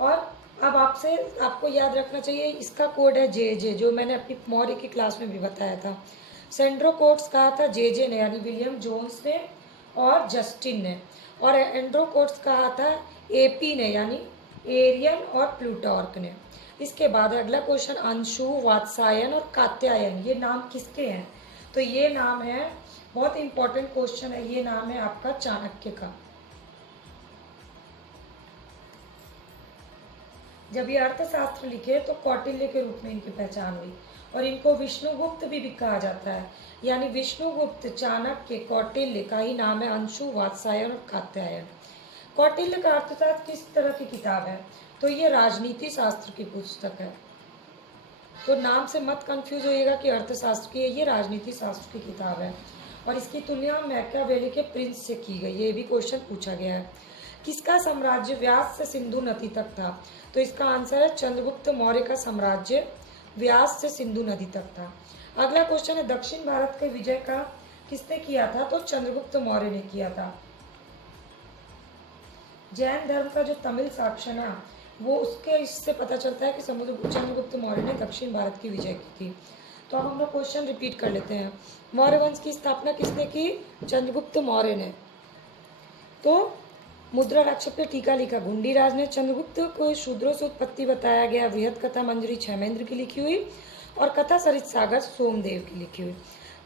और अब आपको याद रखना चाहिए, इसका कोड है जे, जो मैंने अपनी मौर्य की क्लास में भी बताया था। सेंड्रोकोट्स कहा था जे ने, यानी विलियम जोन्स ने और जस्टिन ने, और एंड्रोकोट्स कहा था एपी ने, यानी एरियन और प्लूटार्क ने। इसके बाद अगला क्वेश्चन, अंशु, वात्सायन और कात्यायन, ये नाम किसके हैं? तो ये नाम है, बहुत इंपॉर्टेंट क्वेश्चन है, ये नाम है आपका चाणक्य का। जब ये अर्थशास्त्र लिखे तो कौटिल्य के रूप में इनकी पहचान हुई, और इनको विष्णुगुप्त भी कहा जाता है, यानी विष्णुगुप्त, चाणक्य, कौटिल्य का ही नाम है अंशु, वात्सायन और कात्यायन। कौटिल्य का अर्थशास्त्र किस तरह की किताब है? तो ये राजनीति शास्त्र की पुस्तक है, तो नाम से मत कंफ्यूज होइएगा कि अर्थशास्त्र की है, ये राजनीति शास्त्र की किताब है। और इसकी तुलना मैकियावेली के प्रिंस से की गई, ये भी क्वेश्चन पूछा गया है। किसका साम्राज्य व्यास से सिंधु नदी तक था? तो इसका आंसर है चंद्रगुप्त मौर्य का साम्राज्य व्यास से सिंधु नदी तक था। अगला क्वेश्चन है, दक्षिण भारत के विजय का किसने किया था? तो चंद्रगुप्त मौर्य ने किया था। जैन धर्म का जो तमिल शासन है वो, उसके इससे पता चलता है कि चंद्रगुप्त मौर्य ने दक्षिण भारत की विजय की थी। तो अब हम लोग क्वेश्चन रिपीट कर लेते हैं। मौर्य वंश की स्थापना किसने की? चंद्रगुप्त मौर्य ने। तो मुद्रा राक्षस पे टीका लिखा गुंडीराज ने। चंद्रगुप्त को शूद्रों से उत्पत्ति बताया गया। वृहद कथा मंजरी छैमेंद्र की लिखी हुई, और कथा सरित सागर सोमदेव की लिखी हुई।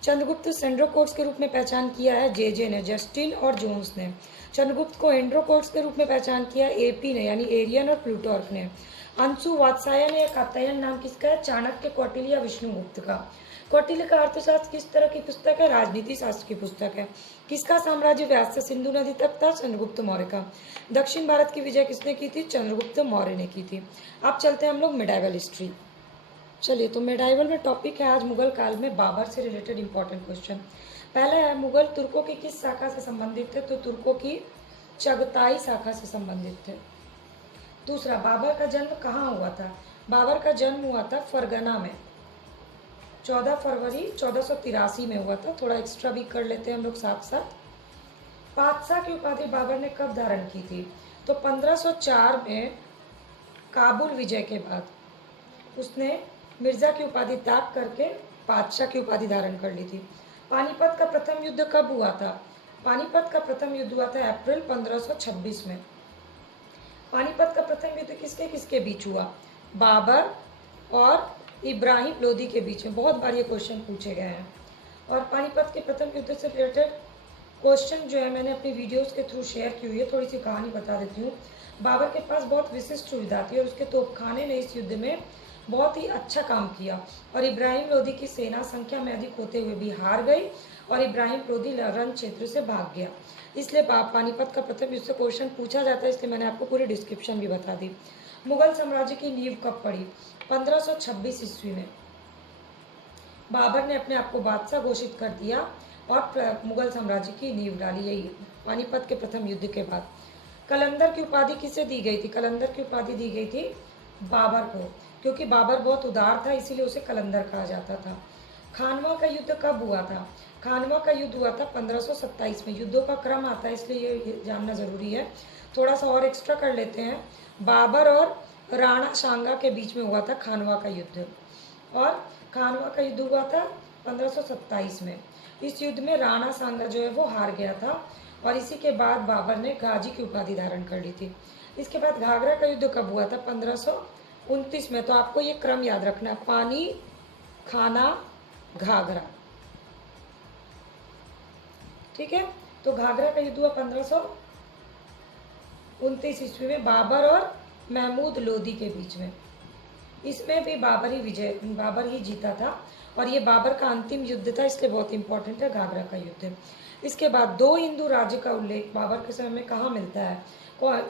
चंद्रगुप्त सेंड्रोकोट्स के रूप में पहचान किया है जे ने, जस्टिन और जोन्स ने। चंद्रगुप्त को एंड्रोकोट्स के रूप में पहचान किया एपी ने, यानी एरियन और प्लूटार्क ने। अंशु, वात्सायन या कात्यायन नाम किसका है? चाणक्य, कौटिल्य या विष्णुगुप्त का। कौटिल्य का अर्थशास्त्र किस तरह की पुस्तक है? राजनीति शास्त्र की पुस्तक है। किसका साम्राज्य व्यास से सिंधु नदी तक था? चंद्रगुप्त मौर्य का। दक्षिण भारत की विजय किसने की थी? चंद्रगुप्त मौर्य ने की थी। अब चलते हैं हम लोग मिडाइवल हिस्ट्री। चलिए, तो मिडाइवल में टॉपिक है आज मुगल काल में बाबर से रिलेटेड इंपॉर्टेंट क्वेश्चन। पहला है, मुगल तुर्कों की किस शाखा से संबंधित थे? तो तुर्कों की चगताई शाखा से संबंधित थे। दूसरा, बाबर का जन्म कहाँ हुआ था? बाबर का जन्म हुआ था फरगना में, 14 फरवरी 1483 में हुआ था। थोड़ा एक्स्ट्रा भी कर लेते हैं हम लोग साथ साथ। पातशाह की उपाधि बाबर ने कब धारण की थी? तो 1504 में काबुल विजय के बाद उसने मिर्जा की उपाधि त्याग करके पातशाह की उपाधि धारण कर ली थी। पानीपत का प्रथम युद्ध कब हुआ था? पानीपत का प्रथम युद्ध हुआ था अप्रैल 1526 में। पानीपत का प्रथम युद्ध किसके किसके बीच हुआ? बाबर और इब्राहिम लोदी के बीच में। बहुत बार ये क्वेश्चन पूछे गए हैं। और पानीपत के प्रथम युद्ध से रिलेटेड क्वेश्चन जो है मैंने अपनी वीडियोस के थ्रू शेयर की हुई है। थोड़ी सी कहानी बता देती हूँ। बाबर के पास बहुत विशिष्ट सुविधा थी और उसके तोपखाने ने इस युद्ध में बहुत ही अच्छा काम किया, और इब्राहिम लोदी की सेना संख्या में अधिक होते हुए भी हार गई और इब्राहिम लोदी रण क्षेत्र से भाग गया। इसलिए पानीपत का प्रथम युद्ध से क्वेश्चन पूछा जाता है, इसलिए मैंने आपको पूरी डिस्क्रिप्शन भी बता दी। मुगल साम्राज्य की नींव कब पड़ी? 1526 ईस्वी में बाबर ने अपने आप को बादशाह घोषित कर दिया और मुगल साम्राज्य की नींव डाली, यही पानीपत के प्रथम युद्ध के बाद। कलंदर की उपाधि किसे दी गई थी? कलंदर की उपाधि दी गई थी बाबर को, क्योंकि बाबर बहुत उदार था, इसीलिए उसे कलंदर कहा जाता था। खानवा का युद्ध कब हुआ था? खानवा का युद्ध हुआ था 1527 में। युद्धों का क्रम आता है, इसलिए ये जानना जरूरी है। थोड़ा सा और एक्स्ट्रा कर लेते हैं। बाबर और राणा सांगा के बीच में हुआ था खानवा का युद्ध, और खानवा का युद्ध हुआ था 1527 में। इस युद्ध में राणा सांगा जो है वो हार गया था, और इसी के बाद बाबर ने गाजी की उपाधि धारण कर ली थी। इसके बाद घाघरा का युद्ध कब हुआ था? 1529 में। तो आपको ये क्रम याद रखना है, पानी, खाना, घाघरा, ठीक है। तो घाघरा का युद्ध हुआ 1529 ईस्वी में बाबर और महमूद लोदी के बीच में। इसमें भी बाबर ही जीता था, और ये बाबर का अंतिम युद्ध था, इसलिए बहुत इंपॉर्टेंट है घाघरा का युद्ध। इसके बाद दो हिंदू राज्य का उल्लेख बाबर के समय में कहाँ मिलता है?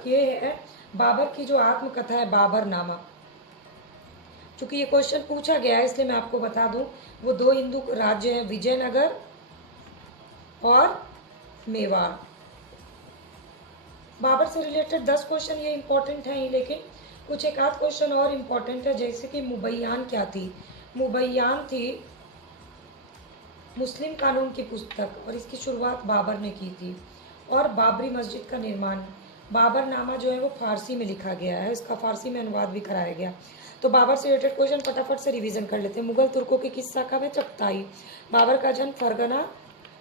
ये है बाबर की जो आत्मकथा है बाबरनामा। चूंकि ये क्वेश्चन पूछा गया है इसलिए मैं आपको बता दूं, वो दो हिंदू राज्य हैं, विजयनगर और मेवाड़। बाबर से रिलेटेड 10 क्वेश्चन ये इंपॉर्टेंट हैं ही, लेकिन कुछ एक आध क्वेश्चन और इम्पॉर्टेंट है, जैसे कि मुबैयान क्या थी? मुबैयान थी मुस्लिम कानून की पुस्तक, और इसकी शुरुआत बाबर ने की थी। और बाबरी मस्जिद का निर्माण, बाबरनामा जो है वो फारसी में लिखा गया है, इसका फारसी में अनुवाद भी कराया गया। तो बाबर से रिलेटेड क्वेश्चन फटाफट से रिवीजन कर लेते हैं। मुगल तुर्कों की किस शाखा में? चगताई। बाबर का जन्म फरगना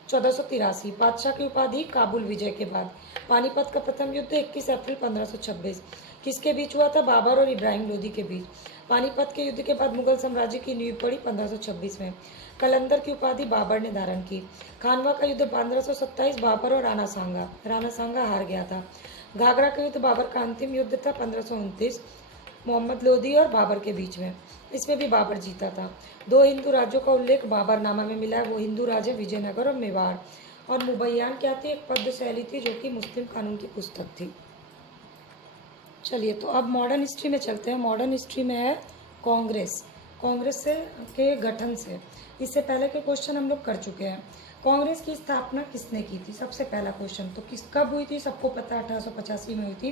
1483। बादशाह की उपाधि काबुल विजय के बाद। पानीपत का प्रथम युद्ध 21 अप्रैल 1526 किसके बीच हुआ था? बाबर और इब्राहिम लोदी के बीच। पानीपत के युद्ध के बाद मुगल साम्राज्य की नींव पड़ी 1526 में। कलंदर की उपाधि बाबर ने धारण की। खानवा का युद्ध 1527 बाबर और राणा सांगा हार गया था। घाघरा का युद्ध बाबर का अंतिम युद्ध था 1529 मोहम्मद लोदी और बाबर के बीच में। इसमें भी बाबर जीता था। दो हिंदू राज्यों का उल्लेख बाबरनामा में मिला है, वो हिंदू राज्य विजयनगर और मेवाड़। और मुबैयान क्या थी? एक पद्य शैली थी जो कि मुस्लिम कानून की पुस्तक थी। चलिए, तो अब मॉडर्न हिस्ट्री में चलते हैं। मॉडर्न हिस्ट्री में है कांग्रेस। कांग्रेस से के गठन से, इससे पहले के क्वेश्चन हम लोग कर चुके हैं। कांग्रेस की स्थापना किसने की थी? सबसे पहला क्वेश्चन तो कब हुई थी? सबको पता है 1885 में हुई थी।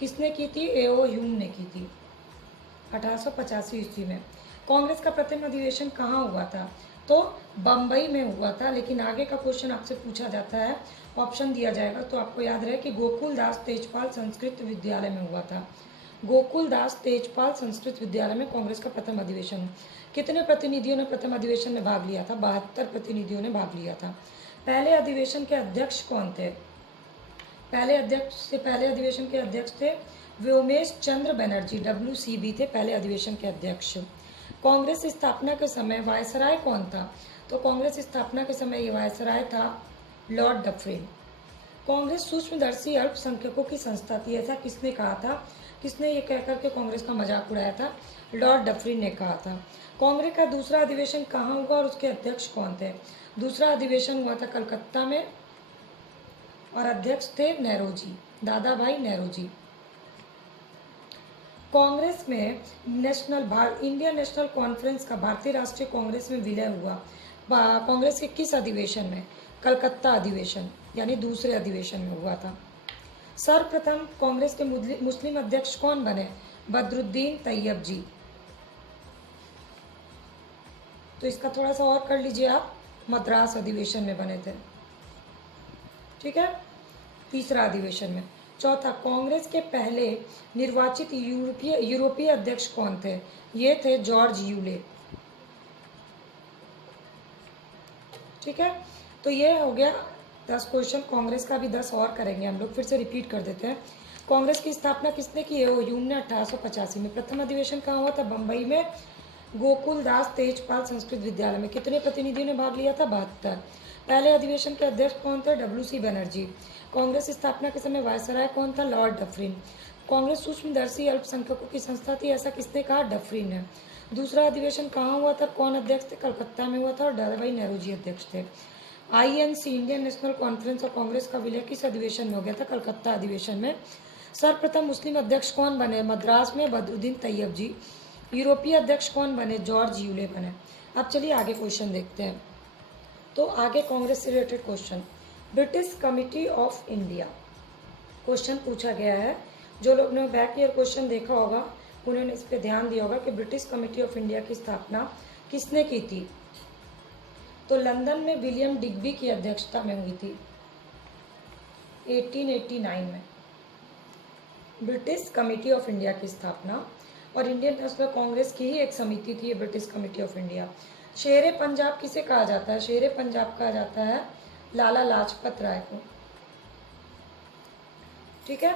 किसने की थी? A.O. ह्यूम ने की थी 1885 ईस्वी में। कांग्रेस का प्रथम अधिवेशन कहाँ हुआ था? तो बम्बई में हुआ था। लेकिन आगे का क्वेश्चन आपसे पूछा जाता है, ऑप्शन दिया जाएगा तो आपको याद रहे कि गोकुल दास तेजपाल संस्कृत विद्यालय में हुआ था। गोकुल दास तेजपाल संस्कृत विद्यालय में कांग्रेस का प्रथम अधिवेशन। कितने प्रतिनिधियों ने प्रथम अधिवेशन में भाग लिया था? 72 प्रतिनिधियों ने भाग लिया था। पहले अधिवेशन के अध्यक्ष कौन थे? पहले अधिवेशन के अध्यक्ष थे व्योमेश चंद्र बनर्जी, WCB थे पहले अधिवेशन के अध्यक्ष। कांग्रेस स्थापना के समय वायसराय कौन था? तो कांग्रेस स्थापना के समय ये वायसराय था लॉर्ड डफरिन। कांग्रेस सूक्ष्मदर्शी अल्पसंख्यकों की संस्था थी, ऐसा किसने कहा था? किसने ये कहकर के कांग्रेस का मजाक उड़ाया था? लॉर्ड डफरिन ने कहा था। कांग्रेस का दूसरा अधिवेशन कहाँ हुआ और उसके अध्यक्ष कौन थे? दूसरा अधिवेशन हुआ था कलकत्ता में और अध्यक्ष थे नेहरूजी, दादा भाई नेहरूजी। कांग्रेस में इंडियन नेशनल कॉन्फ्रेंस का भारतीय राष्ट्रीय कांग्रेस में विलय हुआ कांग्रेस के किस अधिवेशन में? कलकत्ता अधिवेशन, यानी दूसरे अधिवेशन में हुआ था। सर्वप्रथम कांग्रेस के मुस्लिम अध्यक्ष कौन बने? बदरुद्दीन तैयब जी। तो इसका थोड़ा सा और कर लीजिए आप, मद्रास अधिवेशन में बने थे। ठीक है, तीसरा अधिवेशन में। चौथा, कांग्रेस के पहले निर्वाचित यूरोपीय अध्यक्ष कौन थे? ये थे जॉर्ज यूले। ठीक है, तो ये हो गया 10 क्वेश्चन। कांग्रेस का भी 10 और करेंगे हम लोग, फिर से रिपीट कर देते हैं। कांग्रेस की स्थापना किसने की है? ओ ह्यूम ने 1885 में। प्रथम अधिवेशन कहाँ हुआ था? बम्बई में गोकुल दास तेजपाल संस्कृत विद्यालय में। कितने प्रतिनिधियों ने भाग लिया था? 72। पहले अधिवेशन के अध्यक्ष कौन थे? WC बनर्जी। कांग्रेस स्थापना के समय वायसराय कौन था? Lord Dufferin. कांग्रेस सूक्ष्मदर्शी अल्पसंख्यकों की संस्था थी, ऐसा किसने कहा? डफरिन ने। दूसरा अधिवेशन कहाँ हुआ था? कौन अध्यक्ष थे? कलकत्ता में हुआ था और दादाभाई नेहरूजी अध्यक्ष थे। INC इंडियन नेशनल कॉन्फ्रेंस और कांग्रेस का विलय किस अधिवेशन में हो गया था? कलकत्ता अधिवेशन में। सर्वप्रथम मुस्लिम अध्यक्ष कौन बने? मद्रास में बदरुद्दीन तैयब जी। यूरोपीय अध्यक्ष कौन बने? जॉर्ज यूले बने। अब चलिए आगे क्वेश्चन देखते हैं। तो आगे कांग्रेस से related question, British committee of India question पूछा गया है। जो लोग ने बैक ईयर क्वेश्चन देखा होगा उन्होंने इस पर ध्यान दिया होगा कि ब्रिटिश कमेटी ऑफ इंडिया की स्थापना किसने की थी? तो लंदन में विलियम डिग्बी की अध्यक्षता में हुई थी 1889 में। ब्रिटिश कमेटी ऑफ इंडिया की स्थापना, और इंडियन नेशनल कांग्रेस की ही एक समिति थी ब्रिटिश कमेटी ऑफ इंडिया। शेरे पंजाब किसे कहा जाता है? शेरे पंजाब कहा जाता है लाला लाजपत राय को। ठीक है,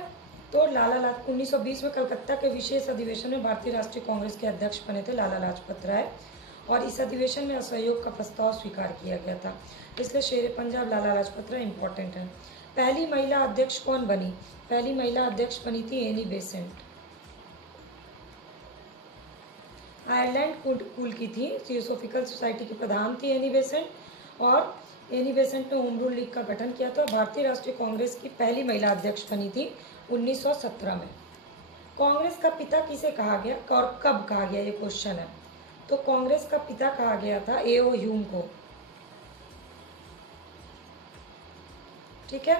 तो 1920 में कलकत्ता के विशेष अधिवेशन में भारतीय राष्ट्रीय कांग्रेस के अध्यक्ष बने थे लाला लाजपत राय, और इस अधिवेशन में असहयोग का प्रस्ताव स्वीकार किया गया था, इसलिए शेरे पंजाब लाला लाजपत राय इंपॉर्टेंट है। पहली महिला अध्यक्ष कौन बनी? पहली महिला अध्यक्ष बनी थी एनी बेसेंट। आयरलैंड कुल की थी, थियोसोफिकल सोसाइटी की प्रधान थी एनी बेसेंट, और एनी बेसेंट ने होम रूल लीग का गठन किया था। भारतीय राष्ट्रीय कांग्रेस की पहली महिला अध्यक्ष बनी थी 1917 में। कांग्रेस का पिता किसे कहा गया और कब कहा गया, ये क्वेश्चन है। तो कांग्रेस का पिता कहा गया था A.O. ह्यूम को। ठीक है,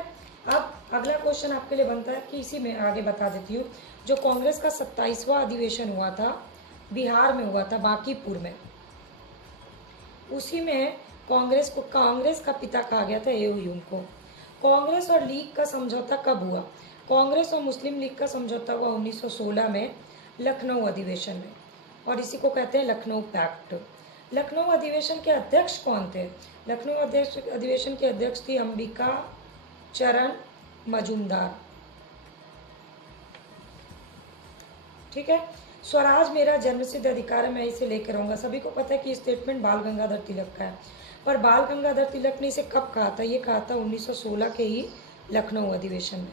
अब अगला क्वेश्चन आपके लिए बनता है कि इसी में आगे बता देती हूँ। जो कांग्रेस का 27वां अधिवेशन हुआ था बिहार में हुआ था, बांकीपुर में। उसी में कांग्रेस का पिता कहा गया था ए ह्यूम को। कांग्रेस और लीग का समझौता कब हुआ? कांग्रेस और मुस्लिम लीग का समझौता हुआ 1916 में लखनऊ अधिवेशन में, और इसी को कहते हैं लखनऊ पैक्ट। लखनऊ अधिवेशन के अध्यक्ष कौन थे? लखनऊ अधिवेशन के अध्यक्ष थी अंबिका चरण मजूमदार। ठीक है। स्वराज मेरा जन्मसिद्ध अधिकार है, मैं इसे लेकर रहूंगा। सभी को पता है कि स्टेटमेंट बाल गंगाधर तिलक का है, पर बाल गंगाधर तिलक ने इसे कब कहा था? ये कहा था 1916 के ही लखनऊ अधिवेशन में।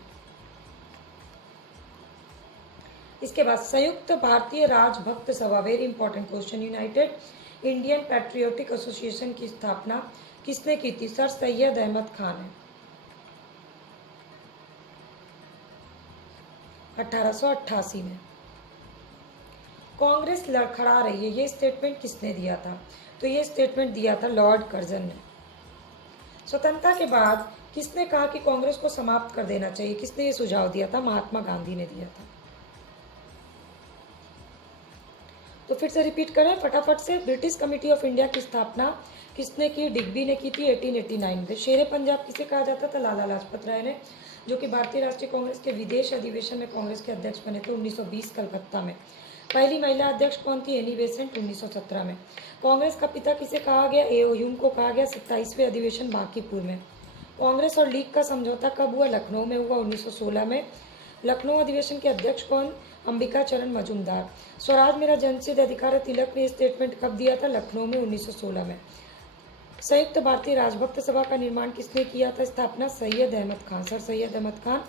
इसके बाद संयुक्त भारतीय राजभक्त सभा, very important question, United Indian patriotic association की स्थापना किसने की थी? सर सैयद अहमद खान है, 1888 में। कांग्रेस लड़खड़ा रही है, ये स्टेटमेंट किसने दिया था? तो ये स्टेटमेंट दिया था लॉर्ड कर्जन ने। स्वतंत्रता के बाद किसने कहा कि कांग्रेस को समाप्त कर देना चाहिए? किसने ये सुझाव दिया था? महात्मा गांधी ने दिया था। तो फिर से रिपीट करें फटाफट से। ब्रिटिश कमेटी ऑफ इंडिया की स्थापना किसने की? डिग्बी ने की थी 1889 में। शेरे पंजाब किसे कहा जाता था? लाला लाजपत राय ने, जो कि भारतीय राष्ट्रीय कांग्रेस के विदेश अधिवेशन में कांग्रेस के अध्यक्ष बने थे 1920 कलकत्ता में। पहली महिला अध्यक्ष कौन थी? एनी बेसेंट, 1917 में। कांग्रेस का पिता किसे कहा गया? ए ह्यूम को कहा गया 27वें अधिवेशन बांकीपुर में। कांग्रेस और लीग का समझौता कब हुआ? लखनऊ में हुआ 1916 में। लखनऊ अधिवेशन के अध्यक्ष कौन? अंबिका चरण मजूमदार। स्वराज मेरा जन्मसिद्ध अधिकार है, तिलक ने स्टेटमेंट कब दिया था? लखनऊ में 1916 में। संयुक्त भारतीय राजभक्त सभा का निर्माण किसने किया था? स्थापना सैयद अहमद खान, सर सैयद अहमद खान,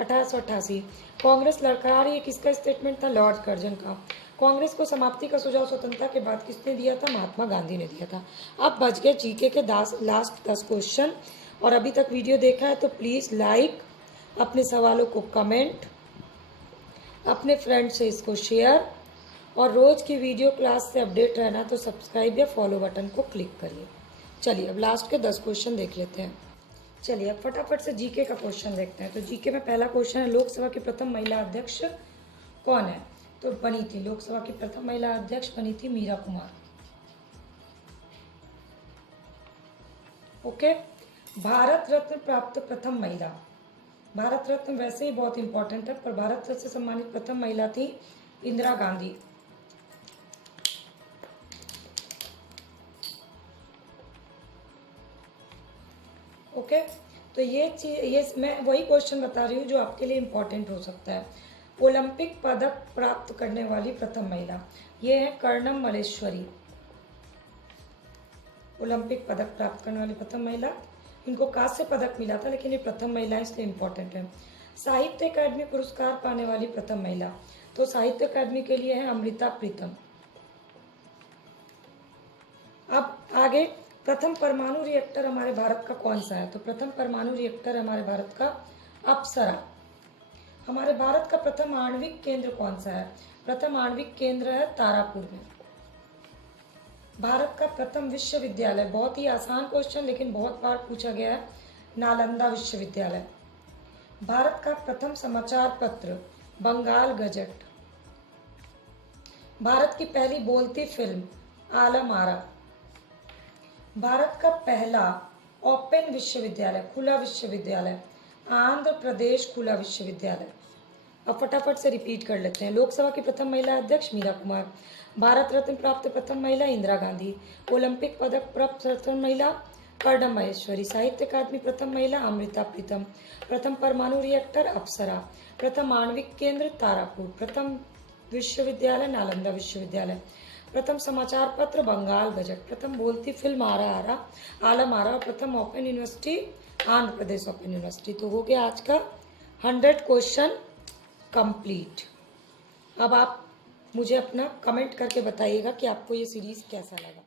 1888। कांग्रेस लड़खड़ा रही है, किसका स्टेटमेंट था? लॉर्ड कर्जन का। कांग्रेस को समाप्ति का सुझाव स्वतंत्रता के बाद किसने दिया था? महात्मा गांधी ने दिया था। अब बच गए जीके के लास्ट 10 क्वेश्चन, और अभी तक वीडियो देखा है तो प्लीज़ लाइक, अपने सवालों को कमेंट, अपने फ्रेंड से इसको शेयर, और रोज़ की वीडियो क्लास से अपडेट रहना तो सब्सक्राइब या फॉलो बटन को क्लिक करिए। चलिए अब लास्ट के 10 क्वेश्चन देख लेते हैं। चलिए अब फटाफट से जीके का क्वेश्चन देखते हैं। तो जीके में पहला क्वेश्चन है, लोकसभा की प्रथम महिला अध्यक्ष कौन है? तो बनी थी लोकसभा की प्रथम महिला अध्यक्ष बनी थी मीरा कुमार। ओके। भारत रत्न प्राप्त प्रथम महिला, भारत रत्न वैसे ही बहुत इंपॉर्टेंट है, पर भारत रत्न से सम्मानित प्रथम महिला थी इंदिरा गांधी। ओके। तो ये मैं वही क्वेश्चन बता रही हूँ जो आपके लिए इंपॉर्टेंट हो सकता है। ओलंपिक पदक प्राप्त करने वाली प्रथम महिला, ये है कर्णम मल्लेश्वरी। ओलंपिक पदक प्राप्त करने वाली प्रथम महिला, इनको कांस्य पदक मिला था, लेकिन ये प्रथम महिला इसलिए इंपॉर्टेंट है। साहित्य अकादमी पुरस्कार पाने वाली प्रथम महिला, तो साहित्य अकादमी के लिए है अमृता प्रीतम। अब आगे, प्रथम परमाणु रिएक्टर हमारे भारत का कौन सा है? तो प्रथम परमाणु रिएक्टर हमारे भारत का अप्सरा। हमारे भारत का प्रथम आणविक केंद्र कौन सा है? प्रथम आणविक केंद्र है तारापुर में। भारत का प्रथम विश्वविद्यालय, बहुत ही आसान क्वेश्चन लेकिन बहुत बार पूछा गया है, नालंदा विश्वविद्यालय। भारत का प्रथम समाचार पत्र बंगाल गजट। भारत की पहली बोलती फिल्म आलम आरा। भारत का पहला ओपन विश्वविद्यालय, खुला विश्वविद्यालय, आंध्र प्रदेश खुला विश्वविद्यालय। अब फटाफट से रिपीट कर लेते हैं। लोकसभा की प्रथम महिला अध्यक्ष मीरा कुमार। भारत रत्न प्राप्त प्रथम महिला इंदिरा गांधी। ओलंपिक पदक प्राप्त प्रथम महिला कर्णम मल्लेश्वरी। साहित्य अकादमी प्रथम महिला अमृता प्रीतम। प्रथम परमाणु रिएक्टर अप्सरा। प्रथम आणविक केंद्र तारापुर। प्रथम विश्वविद्यालय नालंदा विश्वविद्यालय। प्रथम समाचार पत्र बंगाल गजट। प्रथम बोलती फिल्म आलम आरा। प्रथम open university Andhra Pradesh open university. तो हो गया आज का 100 क्वेश्चन कंप्लीट। अब आप मुझे अपना कमेंट करके बताइएगा कि आपको ये सीरीज़ कैसा लगा।